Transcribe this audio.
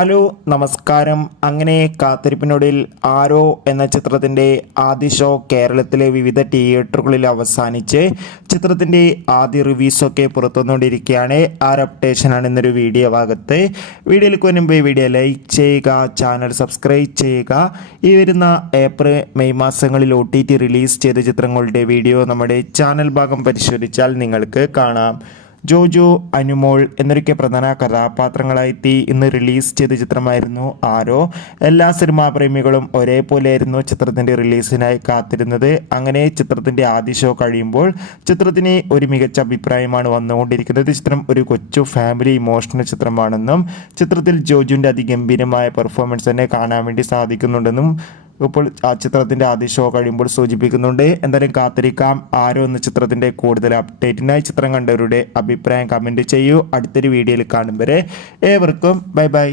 Hello നമസ്കാരം. അങ്ങനെ കാത്തിരിപ്പിനൊടുവിൽ ആരോ എന്ന ചിത്രത്തിൻ്റെ ആദ്യ ഷോ കേരളത്തിലെ വിവിധ തിയേറ്ററുകളിൽ അവസാനിച്ച് ചിത്രത്തിൻ്റെ ആദ്യ റിവ്യൂസൊക്കെ പുറത്തുവന്നുകൊണ്ടിരിക്കുകയാണ്. ആ ഒരു അപ്ഡേഷനാണ് ഇന്നൊരു വീഡിയോ ഭാഗത്ത്. വീഡിയോയിലേക്ക് മുൻപ് വീഡിയോ ലൈക്ക് ചെയ്യുക, ചാനൽ സബ്സ്ക്രൈബ് ചെയ്യുക. ഈ വരുന്ന ഏപ്രിൽ മെയ് മാസങ്ങളിൽ OTT റിലീസ് ചെയ്ത ചിത്രങ്ങളുടെ വീഡിയോ നമ്മുടെ ചാനൽ ഭാഗം പരിശോധിച്ചാൽ നിങ്ങൾക്ക് കാണാം. ജോജോ, അനുമോൾ എന്നൊക്കെ പ്രധാന കഥാപാത്രങ്ങളായി ഇന്ന് റിലീസ് ചെയ്ത ചിത്രമായിരുന്നു ആരോ. എല്ലാ സിനിമാ പ്രേമികളും ഒരേപോലെയായിരുന്നു ചിത്രത്തിൻ്റെ റിലീസിനായി കാത്തിരുന്നത്. അങ്ങനെ ചിത്രത്തിൻ്റെ ആദ്യ ഷോ കഴിയുമ്പോൾ ചിത്രത്തിന് ഒരു മികച്ച അഭിപ്രായമാണ് വന്നുകൊണ്ടിരിക്കുന്നത്. ചിത്രം ഒരു കൊച്ചു ഫാമിലി ഇമോഷണൽ ചിത്രമാണെന്നും ചിത്രത്തിൽ ജോജുവിൻ്റെ അതിഗംഭീരമായ പെർഫോമൻസ് തന്നെ കാണാൻ വേണ്ടി സാധിക്കുന്നുണ്ടെന്നും ഇപ്പോൾ ആ ചിത്രത്തിൻ്റെ ആദ്യ ഷോ കഴിയുമ്പോൾ സൂചിപ്പിക്കുന്നുണ്ട്. എന്തായാലും കാത്തിരിക്കാം. ആരോ എന്ന ചിത്രത്തിൻ്റെ കൂടുതൽ അപ്ഡേറ്റിനായി ചിത്രം കണ്ടവരുടെ അഭിപ്രായം കമൻറ്റ് ചെയ്യൂ. അടുത്തൊരു വീഡിയോയിൽ കാണും വരെ ഏവർക്കും ബൈ ബൈ.